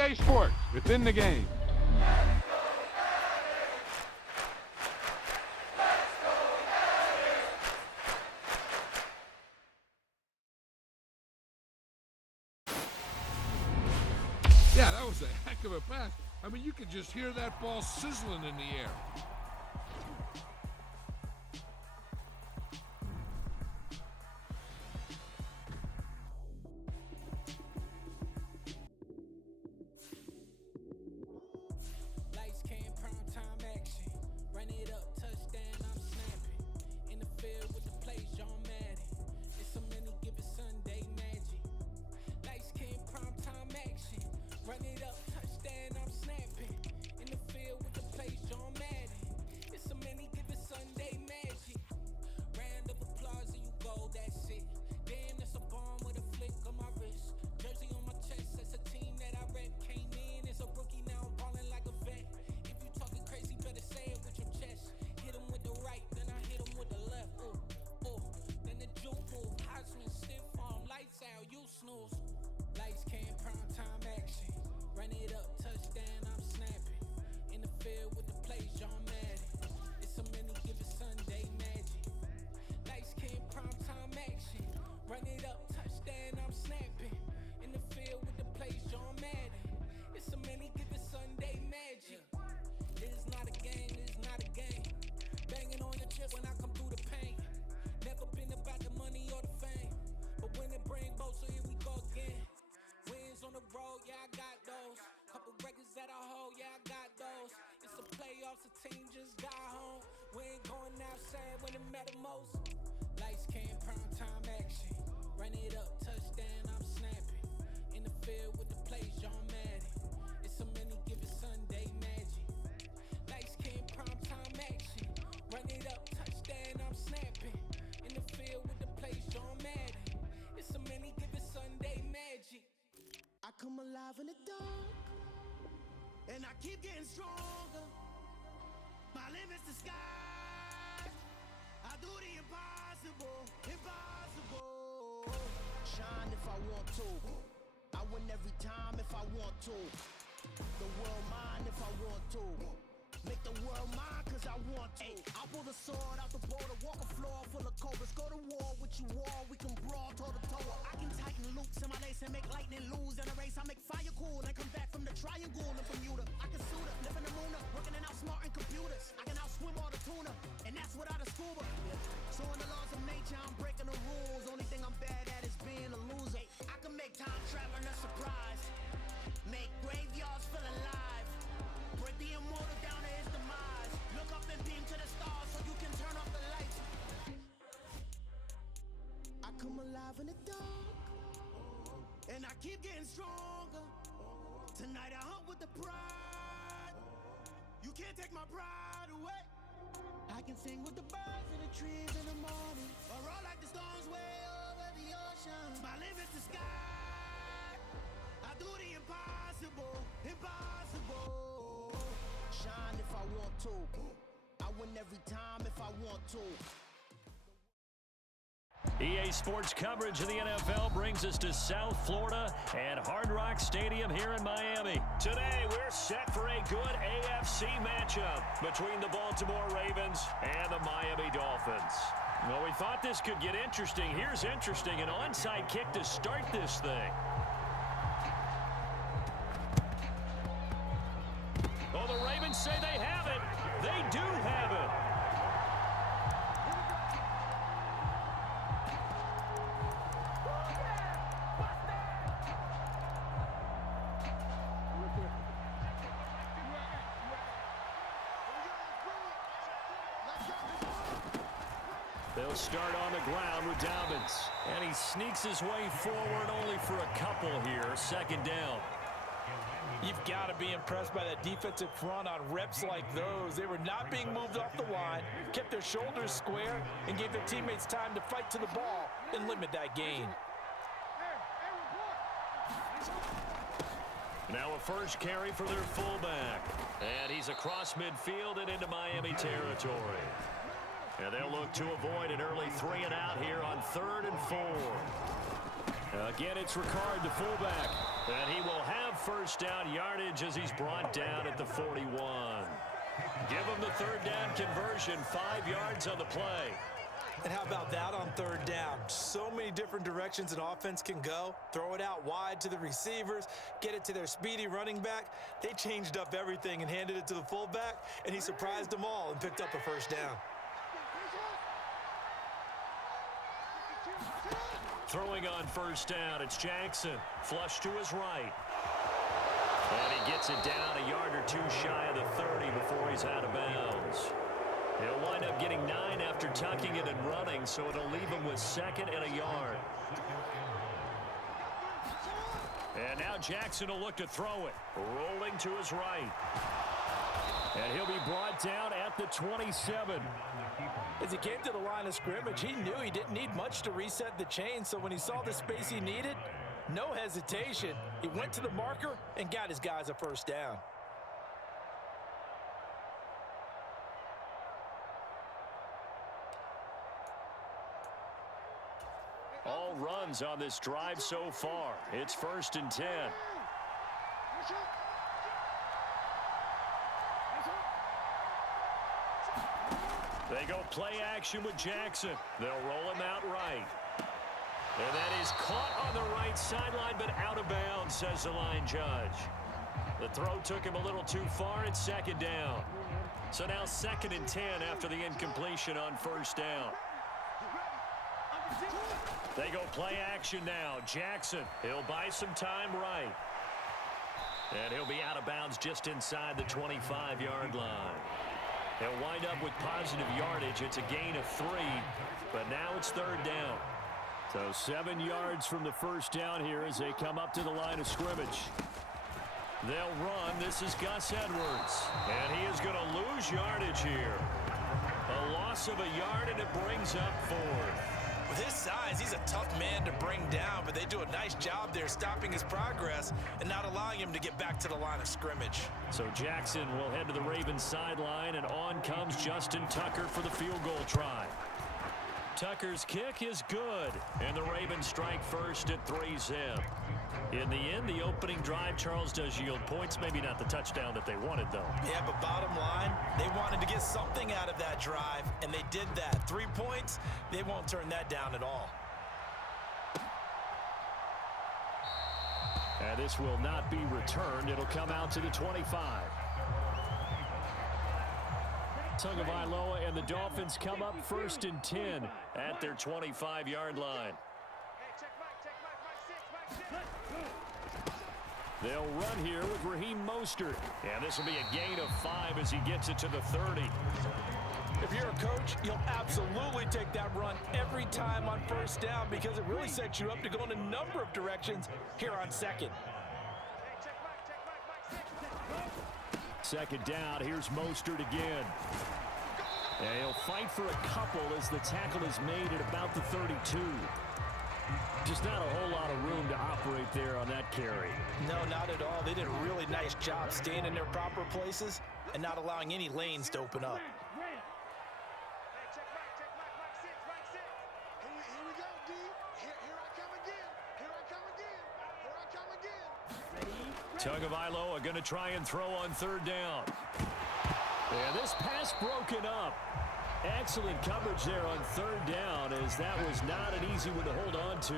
EA Sports, within the game. Yeah, that was a heck of a pass. I mean, you could just hear that ball sizzling in the air. Lights came, prime time action. Run it up, touchdown, I'm snapping. In the field with the plays, John Madden. It's a many given Sunday magic. Lights came, prime time action. Run it up, touchdown, I'm snapping. In the field with the plays, John Madden. It's a many given Sunday magic. Round of applause and you go, that's it. Damn, that's a bomb with a flick on my wrist. Jersey on my chest, that's a team that I rep. Came in as a rookie, now I'm ballin' like a vet. If you talking crazy, better say it with your chest. Hit him with the right, then I hit him with the left. Ooh, ooh, then the juke move. Heisman, stiff arm, lights out, you snooze. Lights came, prime time action. Run it up, touchdown, I'm snapping. In the field with the plays, John Madden. It's a many given Sunday magic. Lights came, prime time action. Run it up, touchdown, I'm snapping. In the field with the plays, John Madden. It's a many given Sunday magic. It is not a game, it is not a game. Banging on the chip when I come through the paint. Never been about the money or the fame. But when it bring both, so here we go again. Wins on the road, yeah, I got those. Couple records that I hold, yeah, I got those. It's the playoffs, the team just got home. We ain't going outside when it matter most. Lights came, prime time action. Run it up, touchdown, I'm snapping. In the field with the plays, John Madden. It's a many given Sunday magic. Lights came, prime time action. Run it up, touchdown, I'm snapping. In the field with the plays, John Madden. It's a many given Sunday magic. I come alive in the dark, and I keep getting stronger. My limit's the sky. I do the impossible, impossible. Shine if I want to. I win every time if I want to. The world mine if I want to. Make the world mine cause I want to. I pull the sword out the border, walk a floor full of cobras. Go to war with you all, we can brawl toe to toe. I can tighten loops in my lace and make lightning lose in a race. I make fire cool and come back from the triangle in Bermuda. I can suit up, live in the moon, working and outsmarting computers. I can outswim all the tuna, and that's without a scuba. So in the laws of nature, I'm breaking the rules. Only thing I'm bad at is being a loser. I can make time traveling a surprise, make graveyards feel alive. Break the immortal down to his demise. Look up and beam to the stars so you can turn off the lights. I come alive in the dark, and I keep getting stronger. Tonight I hunt with the pride. You can't take my pride away. I can sing with the birds and the trees in the morning, or roll like the storms way over the ocean. My limit's the sky. I do the impossible, impossible. Shine if I want to. I win every time if I want to. EA Sports coverage of the NFL brings us to South Florida and Hard Rock Stadium here in Miami. Today, we're set for a good AFC matchup between the Baltimore Ravens and the Miami Dolphins. Well, we thought this could get interesting. Here's interesting, an onside kick to start this thing. Oh, the Ravens say they have it. They do have it. They'll start on the ground with Dobbins. And he sneaks his way forward only for a couple here. Second down. You've got to be impressed by that defensive front on reps like those. They were not being moved off the line, kept their shoulders square, and gave their teammates time to fight to the ball and limit that gain. Now a first carry for their fullback. And he's across midfield and into Miami territory. And they'll look to avoid an early 3 and out here on 3rd and 4. Again, it's Ricard, the fullback. And he will have first down yardage as he's brought down at the 41. Give him the third down conversion, 5 yards on the play. And how about that on third down? So many different directions an offense can go. Throw it out wide to the receivers, get it to their speedy running back. They changed up everything and handed it to the fullback, and he surprised them all and picked up a first down. Throwing on first down, it's Jackson. Flush to his right. And he gets it down a yard or 2 shy of the 30 before he's out of bounds. He'll wind up getting 9 after tucking it and running, so it'll leave him with 2nd and a yard. And now Jackson will look to throw it. Rolling to his right. And he'll be brought down at the 27. As he came to the line of scrimmage, he knew he didn't need much to reset the chain, so when he saw the space he needed, no hesitation. He went to the marker and got his guys a first down. All runs on this drive so far. It's 1st and 10. They go play action with Jackson. They'll roll him out right. And that is caught on the right sideline, but out of bounds, says the line judge. The throw took him a little too far. It's 2nd down. So now 2nd and 10 after the incompletion on first down. They go play action now. Jackson, he'll buy some time right. And he'll be out of bounds just inside the 25-yard line. He'll wind up with positive yardage. It's a gain of 3, but now it's 3rd down. So 7 yards from the first down here as they come up to the line of scrimmage. They'll run. This is Gus Edwards. And he is going to lose yardage here. A loss of a yard, and it brings up 4th. With his size, he's a tough man to bring down, but they do a nice job there stopping his progress and not allowing him to get back to the line of scrimmage. So Jackson will head to the Ravens sideline, and on comes Justin Tucker for the field goal try. Tucker's kick is good, and the Ravens strike first at 3-zip. In the end, the opening drive, Charles, does yield points. Maybe not the touchdown that they wanted, though. Yeah, but bottom line, they wanted to get something out of that drive, and they did that. 3 points, they won't turn that down at all. And this will not be returned. It'll come out to the 25. Tagovailoa and the Dolphins come up 1st and 10 at their 25-yard line. They'll run here with Raheem Mostert. And this will be a gain of 5 as he gets it to the 30. If you're a coach, you'll absolutely take that run every time on first down because it really sets you up to go in a number of directions here on 2nd. 2nd down, here's Mostert again. And he'll fight for a couple as the tackle is made at about the 32. Just not a whole lot of room to operate there on that carry. No, not at all. They did a really nice job staying in their proper places and not allowing any lanes to open up. Tagovailoa going to try and throw on 3rd down. And this pass broken up. Excellent coverage there on 3rd down, as that was not an easy one to hold on to.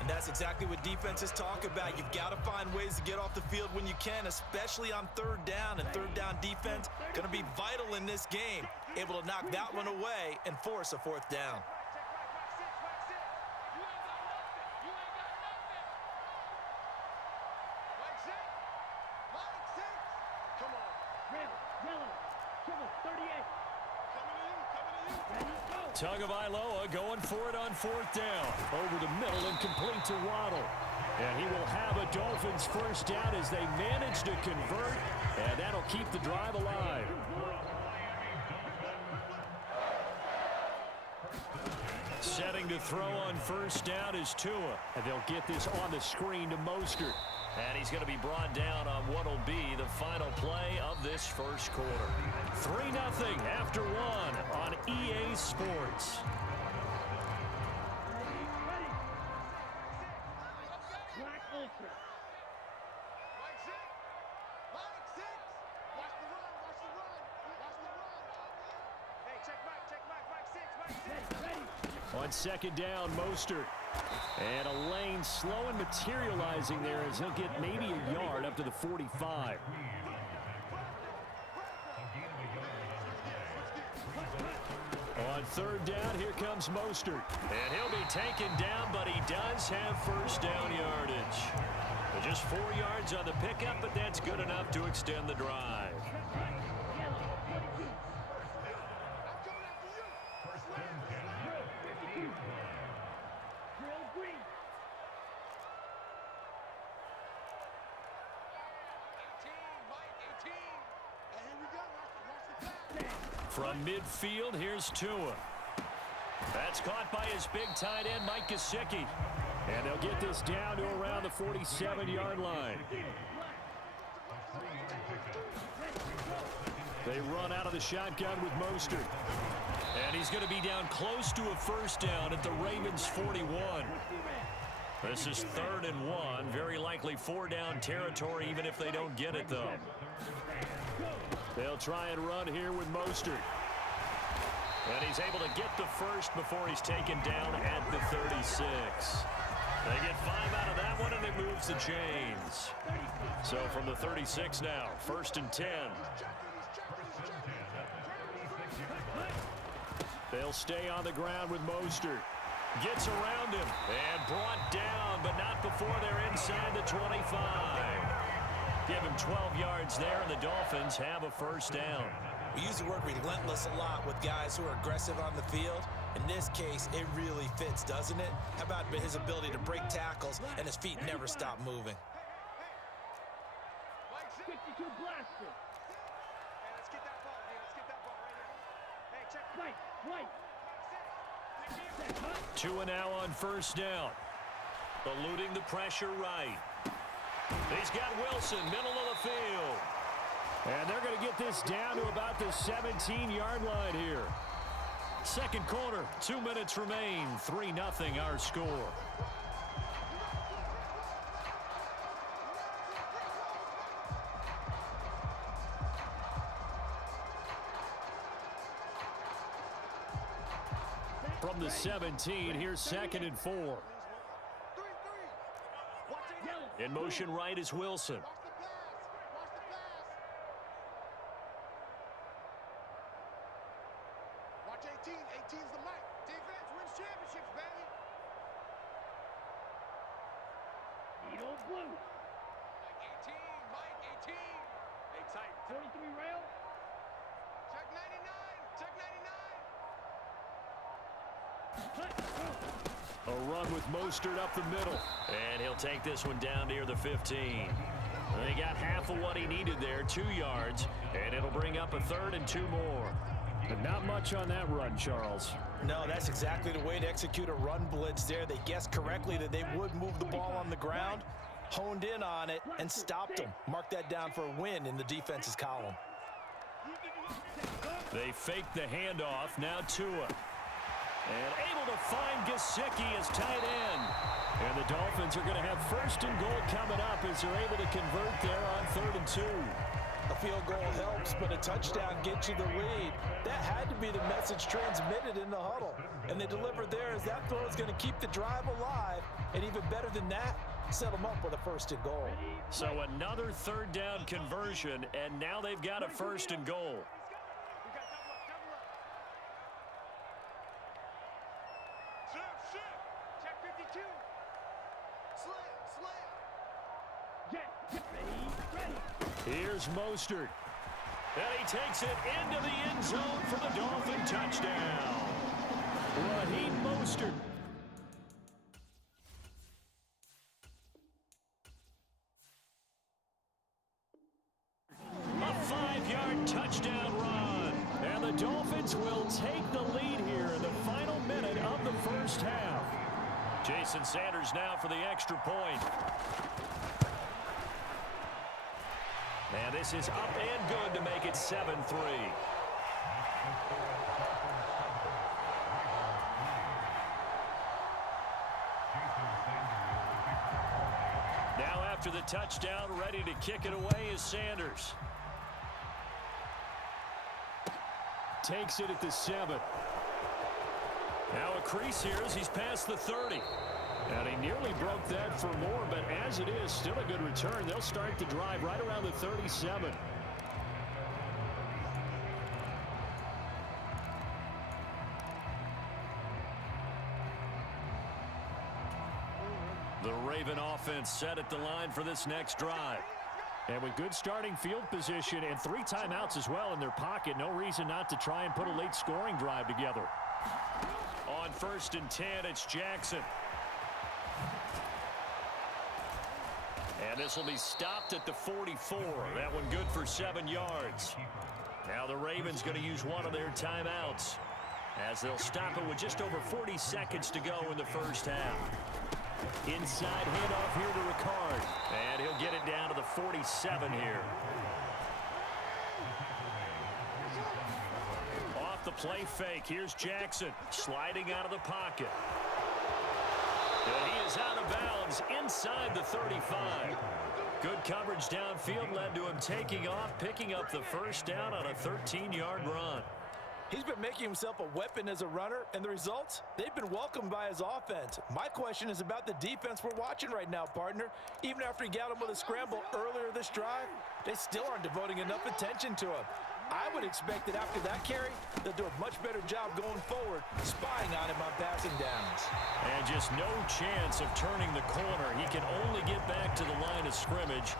And that's exactly what defenses talk about. You've got to find ways to get off the field when you can, especially on 3rd down. And 3rd down defense going to be vital in this game. Able to knock that one away and force a 4th down. Tagovailoa going for it on 4th down. Over the middle and complete to Waddle. And he will have a Dolphins first down as they manage to convert. And that'll keep the drive alive. Setting to throw on first down is Tua. And they'll get this on the screen to Mostert. And he's going to be brought down on what will be the final play of this first quarter. 3-0 after 1 on EA Sports. On second down, Mostert. And a lane slow and materializing there as he'll get maybe a yard up to the 45. On third down, here comes Mostert. And he'll be taken down, but he does have first down yardage. Just 4 yards on the pickup, but that's good enough to extend the drive. From midfield, here's Tua. That's caught by his big tight end, Mike Gesicki. And they'll get this down to around the 47-yard line. They run out of the shotgun with Mostert. And he's going to be down close to a first down at the Ravens' 41. This is 3rd and 1. Very likely 4-down territory, even if they don't get it, though. They'll try and run here with Mostert. And he's able to get the first before he's taken down at the 36. They get 5 out of that one, and it moves the chains. So from the 36 now, 1st and 10. They'll stay on the ground with Mostert. Gets around him and brought down, but not before they're inside the 25. Give him 12 yards there, and the Dolphins have a first down. We use the word relentless a lot with guys who are aggressive on the field. In this case, it really fits, doesn't it? How about his ability to break tackles and his feet never stop moving? 52 blaster. Hey, let's get that ball here. Let's get that ball right here. Hey, check. Right. Tua now on first down. Eluding the pressure right. He's got Wilson, middle of the field. And they're going to get this down to about the 17-yard line here. Second quarter, 2 minutes remain. 3-0 our score. From the 17, here's 2nd and 4. In motion right is Wilson. Watch 18. 18's the mic. Defense wins championships, baby. Need old blue. Mike 18. Mike 18. Hey, tight. 43 rail. Check 99. Check 99. A run with Mostert up the middle. And he'll take this one down near the 15. They got half of what he needed there, 2 yards. And it'll bring up a 3rd and 2 more. But not much on that run, Charles. No, that's exactly the way to execute a run blitz there. They guessed correctly that they would move the ball on the ground, honed in on it, and stopped them. Mark that down for a win in the defense's column. They fake the handoff. Now Tua. And able to find Gesicki as tight end. And the Dolphins are going to have 1st and goal coming up as they're able to convert there on 3rd and 2. A field goal helps, but a touchdown gets you the lead. That had to be the message transmitted in the huddle. And they delivered there as that throw is going to keep the drive alive. And even better than that, set them up with a 1st and goal. So another 3rd down conversion, and now they've got a 1st and goal. Check 52. Slam. Get ready. Here's Mostert. And he takes it into the end zone for the Dolphin touchdown. Raheem Mostert. A 5-yard touchdown run. And the Dolphins will take the lead here in the final minute of the first half. Jason Sanders now for the extra point. And this is up and good to make it 7-3. Now after the touchdown, ready to kick it away is Sanders. Takes it at the 7. Now a crease here as he's past the 30. And he nearly broke that for more, but as it is, still a good return. They'll start the drive right around the 37. The Raven offense set at the line for this next drive. And with good starting field position and 3 timeouts as well in their pocket, no reason not to try and put a late scoring drive together. On 1st and 10, it's Jackson. And this will be stopped at the 44. That one good for 7 yards. Now the Ravens going to use one of their timeouts as they'll stop it with just over 40 seconds to go in the first half. Inside handoff here to Ricard. And he'll get it down to the 47 here. Off the play fake. Here's Jackson sliding out of the pocket. And he is out of bounds inside the 35. Good coverage downfield led to him taking off, picking up the first down on a 13-yard run. He's been making himself a weapon as a runner, and the results, they've been welcomed by his offense. My question is about the defense we're watching right now, partner. Even after he got him with a scramble earlier this drive, they still aren't devoting enough attention to him. I would expect that after that carry, they'll do a much better job going forward, spying on him on passing downs. And just no chance of turning the corner. He can only get back to the line of scrimmage.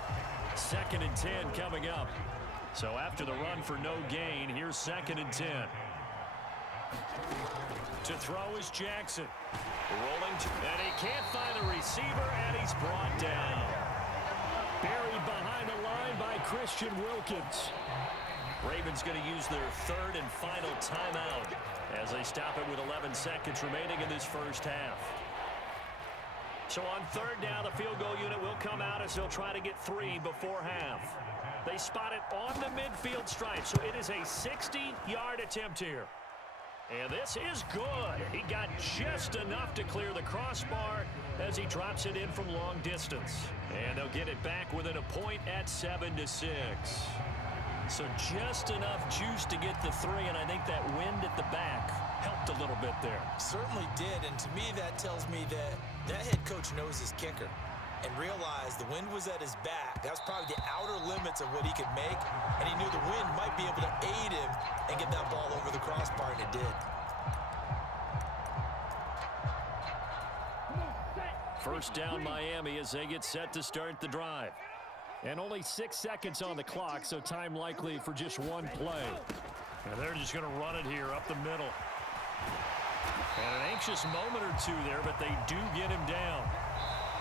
2nd and 10 coming up. So after the run for no gain, here's 2nd and 10. To throw is Jackson. Rolling, and he can't find the receiver, and he's brought down. Buried behind the line by Christian Wilkins. Ravens going to use their 3rd and final timeout as they stop it with 11 seconds remaining in this first half. So on 3rd down, the field goal unit will come out as they'll try to get 3 before half. They spot it on the midfield stripe, so it is a 60-yard attempt here. And this is good. He got just enough to clear the crossbar as he drops it in from long distance. And they'll get it back within a point at 7-6. So just enough juice to get the 3, and I think that wind at the back helped a little bit there. Certainly did, and to me that tells me that that head coach knows his kicker and realized the wind was at his back. That was probably the outer limits of what he could make, and he knew the wind might be able to aid him and get that ball over the crossbar, and it did. First down Miami as they get set to start the drive. And only 6 seconds on the clock, so time likely for just one play. And they're just going to run it here up the middle. And an anxious moment or two there, but they do get him down.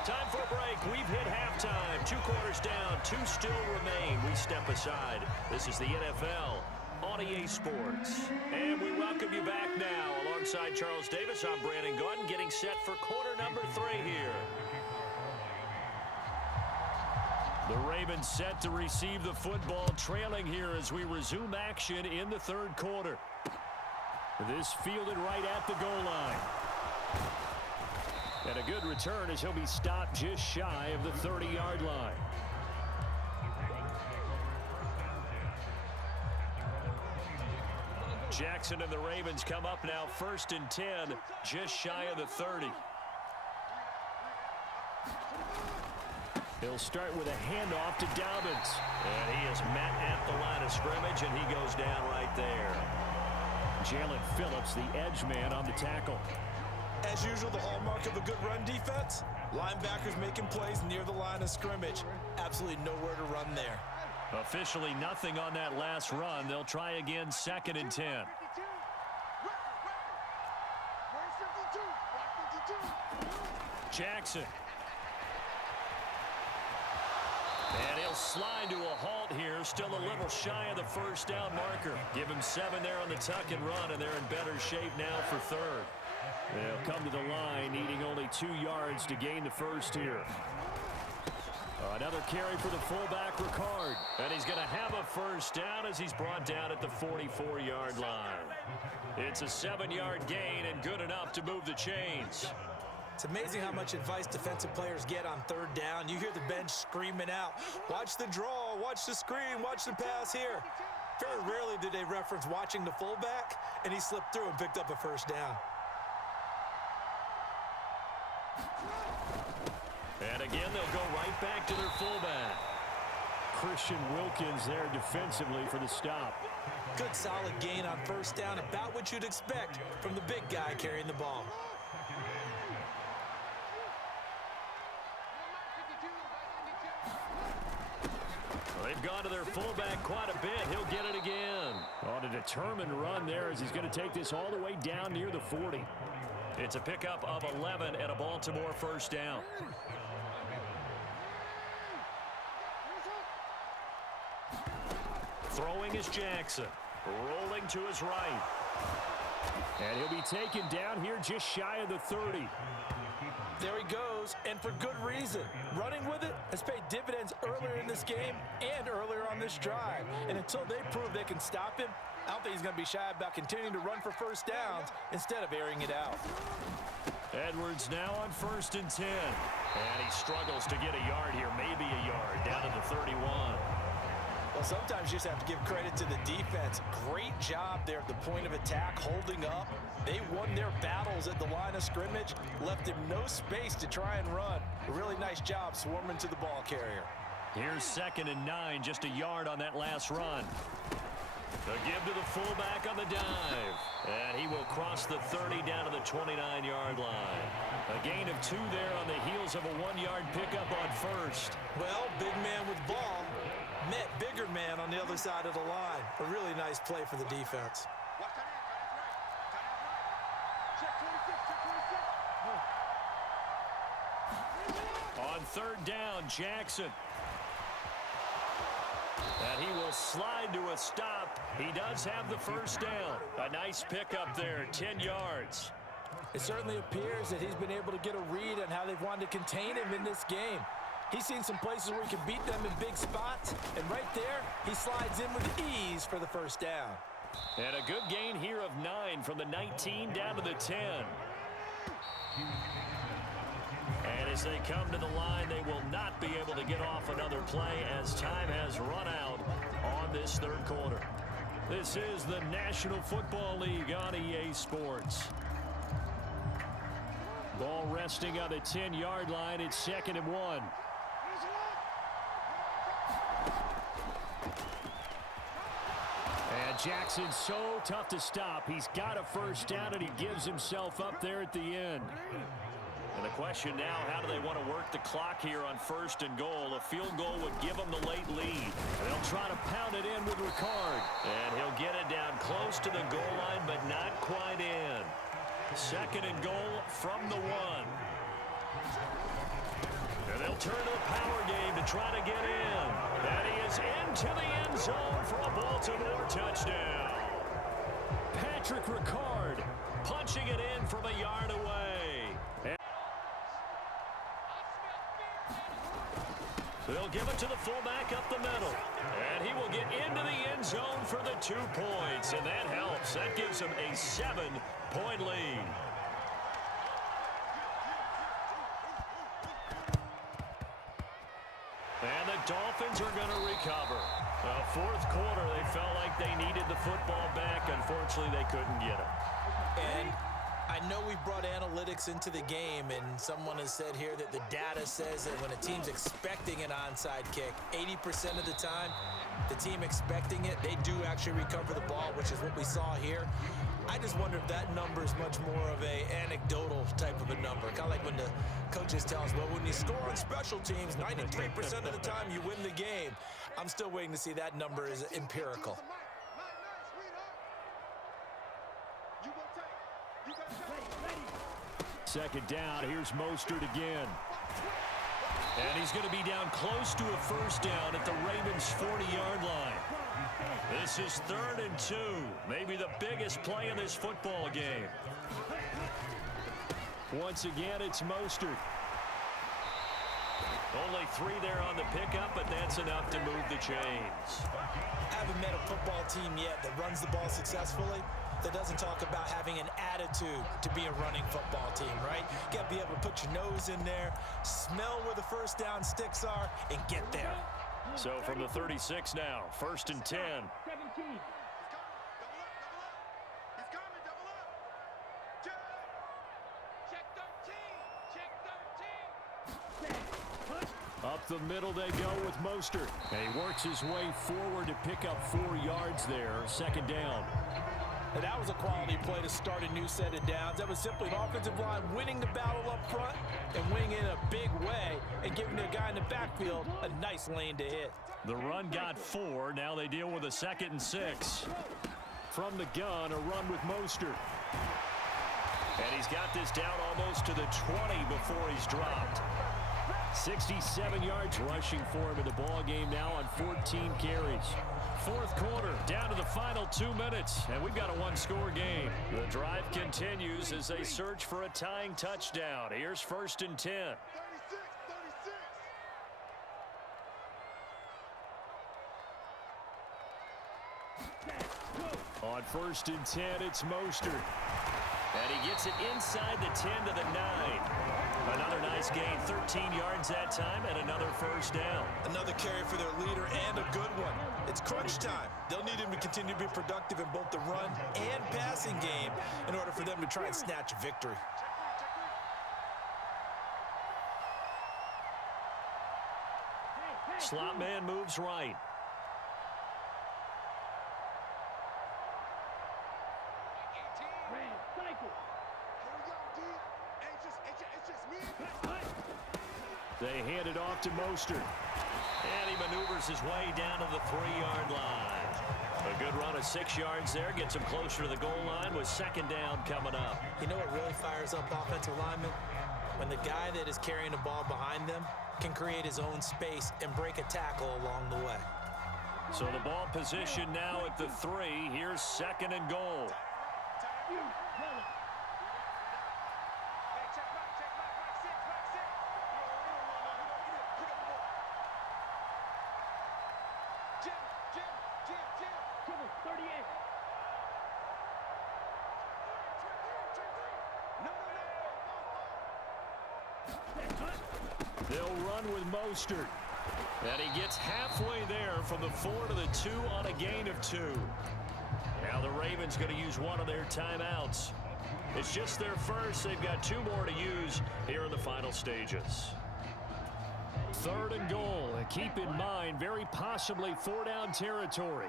Time for a break. We've hit halftime. 2 quarters down. 2 still remain. We step aside. This is the NFL on EA Sports. And we welcome you back now. Alongside Charles Davis, I'm Brandon Gordon, getting set for quarter number 3 here. The Ravens set to receive the football, trailing here as we resume action in the 3rd quarter. This fielded right at the goal line. And a good return as he'll be stopped just shy of the 30-yard line. Jackson and the Ravens come up now 1st and 10, just shy of the 30. He'll start with a handoff to Dobbins. And he is met at the line of scrimmage, and he goes down right there. Jalen Phillips, the edge man on the tackle. As usual, the hallmark of a good run defense, linebackers making plays near the line of scrimmage. Absolutely nowhere to run there. Officially nothing on that last run. They'll try again 2nd and 10. Jackson. And he'll slide to a halt here. Still a little shy of the first down marker. Give him 7 there on the tuck and run, and they're in better shape now for 3rd. They'll come to the line, needing only 2 yards to gain the first here. Another carry for the fullback, Ricard. And he's going to have a first down as he's brought down at the 44-yard line. It's a 7-yard gain and good enough to move the chains. It's amazing how much advice defensive players get on 3rd down. You hear the bench screaming out, watch the draw, watch the screen, watch the pass here. Very rarely do they reference watching the fullback, and he slipped through and picked up a first down. And again, they'll go right back to their fullback. Christian Wilkins there defensively for the stop. Good solid gain on first down, about what you'd expect from the big guy carrying the ball. Well, they've gone to their fullback quite a bit. He'll get it again. On a determined run there as he's going to take this all the way down near the 40. It's a pickup of 11 and a Baltimore first down. Throwing is Jackson. Rolling to his right. And he'll be taken down here just shy of the 30. There he goes, and for good reason. Running with it has paid dividends earlier in this game and earlier on this drive. And until they prove they can stop him, I don't think he's going to be shy about continuing to run for first downs instead of airing it out. Edwards now on 1st and 10. And he struggles to get a yard here, maybe a yard, down to the 31. Well, sometimes you just have to give credit to the defense. Great job there at the point of attack, holding up. They won their battles at the line of scrimmage, left him no space to try and run. A really nice job swarming to the ball carrier. Here's 2nd and 9, just a yard on that last run. The give to the fullback on the dive. And he will cross the 30 down to the 29-yard line. A gain of 2 there on the heels of a 1-yard pickup on first. Well, big man with ball met bigger man on the other side of the line. A really nice play for the defense. On 3rd down, Jackson. And he will slide to a stop. He does have the first down. A nice pickup there, 10 yards. It certainly appears that he's been able to get a read on how they've wanted to contain him in this game. He's seen some places where he can beat them in big spots, and right there, he slides in with ease for the first down. And a good gain here of 9 from the 19 down to the 10. And as they come to the line, they will not be able to get off another play as time has run out on this 3rd quarter. This is the National Football League on EA Sports. Ball resting on the 10-yard line. It's 2nd and 1. And Jackson's so tough to stop. He's got a first down, and he gives himself up there at the end. And the question now, how do they want to work the clock here on 1st and goal? A field goal would give them the late lead. And they'll try to pound it in with Ricard. And he'll get it down close to the goal line, but not quite in. 2nd and goal from the 1. And they'll turn to the power game to try to get in. And he is into the end zone for a Baltimore touchdown. Patrick Ricard punching it in from a yard away. They'll give it to the fullback up the middle. And he will get into the end zone for the 2 points. And that helps. That gives him a 7-point lead. And the Dolphins are going to recover. 4th quarter, they felt like they needed the football back. Unfortunately, they couldn't get it. And I know we brought analytics into the game, and someone has said here that the data says that when a team's expecting an onside kick, 80% of the time, the team expecting it, they do actually recover the ball, which is what we saw here. I just wonder if that number is much more of a anecdotal type of a number. Kind of like when the coaches tell us, well, when you score on special teams, 93% of the time you win the game. I'm still waiting to see that number is empirical. 2nd down. Here's Mostert again. And he's going to be down close to a first down at the Ravens' 40-yard line. This is 3rd and 2. Maybe the biggest play in this football game. Once again, it's Mostert. Only 3 there on the pickup, but that's enough to move the chains. I haven't met a football team yet that runs the ball successfully that doesn't talk about having an attitude to be a running football team, right? You got to be able to put your nose in there, smell where the first down sticks are, and get there. So from the 36 now, 1st and 10. 17. Check 13. Check 13. Up the middle they go with Mostert. And he works his way forward to pick up 4 yards there. Second down. And that was a quality play to start a new set of downs. That was simply an offensive line winning the battle up front and winning it in a big way and giving the guy in the backfield a nice lane to hit. The run got 4. Now they deal with a 2nd and 6. From the gun, a run with Mostert. And he's got this down almost to the 20 before he's dropped. 67 yards rushing for him in the ball game now on 14 carries. Fourth quarter, down to the final 2 minutes, and we've got a one-score game. The drive continues as they search for a tying touchdown. Here's 1st and 10. 36. On 1st and 10, it's Mostert. And he gets it inside the 10 to the 9. Another nice gain, 13 yards that time, and another first down. Another carry for their leader and a good one. It's crunch time. They'll need him to continue to be productive in both the run and passing game in order for them to try and snatch a victory. Slot man moves right. They hand it off to Mostert. And he maneuvers his way down to the 3-yard line. A good run of 6 yards there. Gets him closer to the goal line with second down coming up. You know what really fires up offensive linemen? When the guy that is carrying the ball behind them can create his own space and break a tackle along the way. So the ball position now at the 3. Here's 2nd and goal. They'll run with Mostert. And he gets halfway there from the 4 to the 2 on a gain of 2. Now the Ravens going to use one of their timeouts. It's just their first. They've got 2 more to use here in the final stages. 3rd and goal. And keep in mind, very possibly 4-down territory.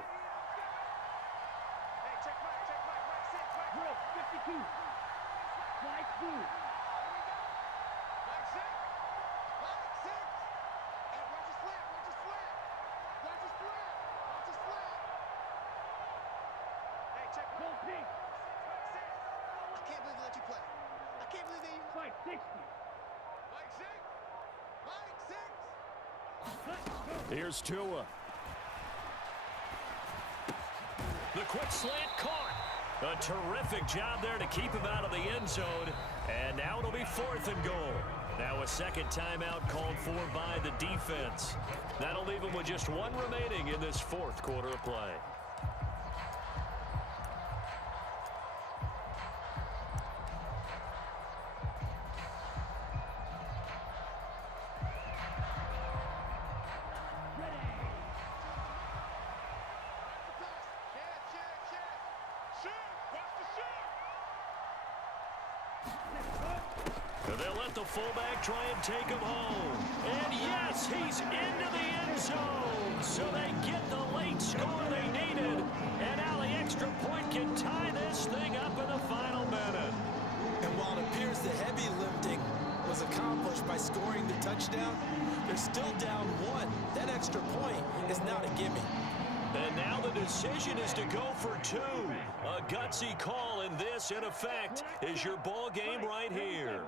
Here's Tua. The quick slant caught. A terrific job there to keep him out of the end zone. And now it'll be 4th and goal. Now a second timeout called for by the defense. That'll leave them with just 1 remaining in this 4th quarter of play. They'll let the fullback try and take him home. And yes, he's into the end zone. So they get the late score they needed. And now the extra point can tie this thing up in the final minute. And while it appears the heavy lifting was accomplished by scoring the touchdown, they're still down 1. That extra point is not a gimme. And now the decision is to go for 2. A gutsy call, and this, in effect, is your ball game right here.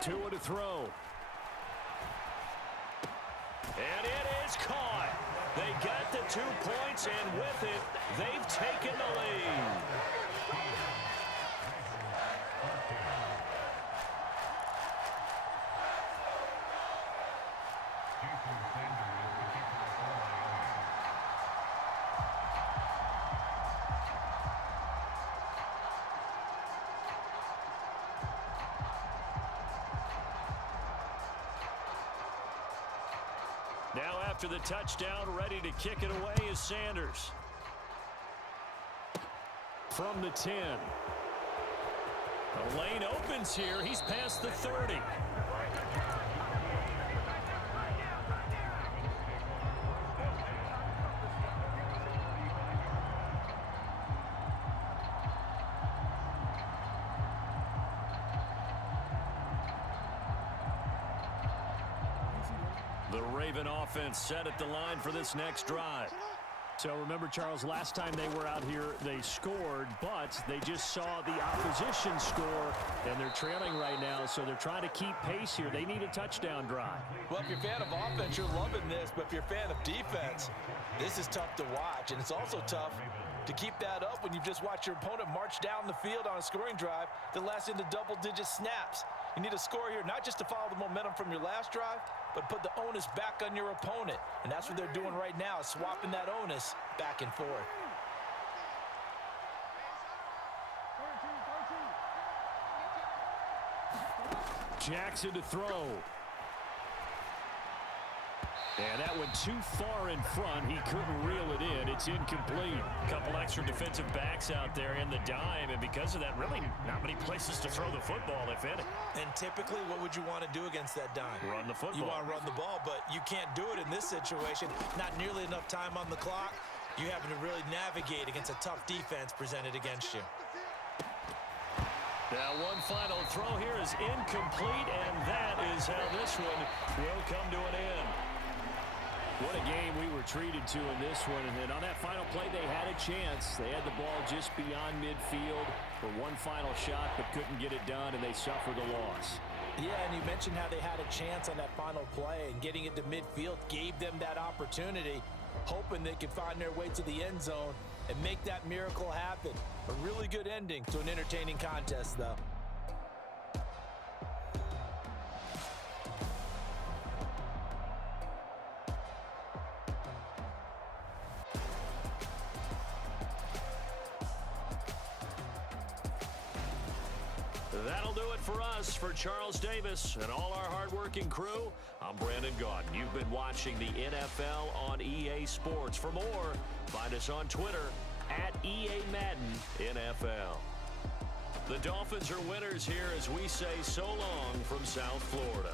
Tua to throw. And it is caught. They got the 2 points, and with it, they've taken the lead. Now after the touchdown, ready to kick it away is Sanders. From the 10. The lane opens here. He's past the 30. The Raven offense set at the line for this next drive. So remember, Charles, last time they were out here, they scored, but they just saw the opposition score, and they're trailing right now, so they're trying to keep pace here. They need a touchdown drive. Well, if you're a fan of offense, you're loving this, but if you're a fan of defense, this is tough to watch, and it's also tough to keep that up when you just watch your opponent march down the field on a scoring drive that lasts into double-digit snaps. You need a score here, not just to follow the momentum from your last drive, but put the onus back on your opponent. And that's what they're doing right now, swapping that onus back and forth. Jackson to throw. And that went too far in front. He couldn't reel it in. It's incomplete. A couple extra defensive backs out there in the dime, and because of that, really not many places to throw the football, if any. And typically, what would you want to do against that dime? Run the football. You want to run the ball, but you can't do it in this situation. Not nearly enough time on the clock. You having to really navigate against a tough defense presented against you. Now one final throw here is incomplete, and that is how this one will come to an end. What a game we were treated to in this one. And then on that final play, they had a chance. They had the ball just beyond midfield for one final shot, but couldn't get it done, and they suffered the loss. Yeah, and you mentioned how they had a chance on that final play, and getting it to midfield gave them that opportunity, hoping they could find their way to the end zone and make that miracle happen. A really good ending to an entertaining contest, though. That'll do it for us. For Charles Davis and all our hardworking crew, I'm Brandon Gaudin. You've been watching the NFL on EA Sports. For more, find us on Twitter at EA Madden NFL. The Dolphins are winners here as we say so long from South Florida.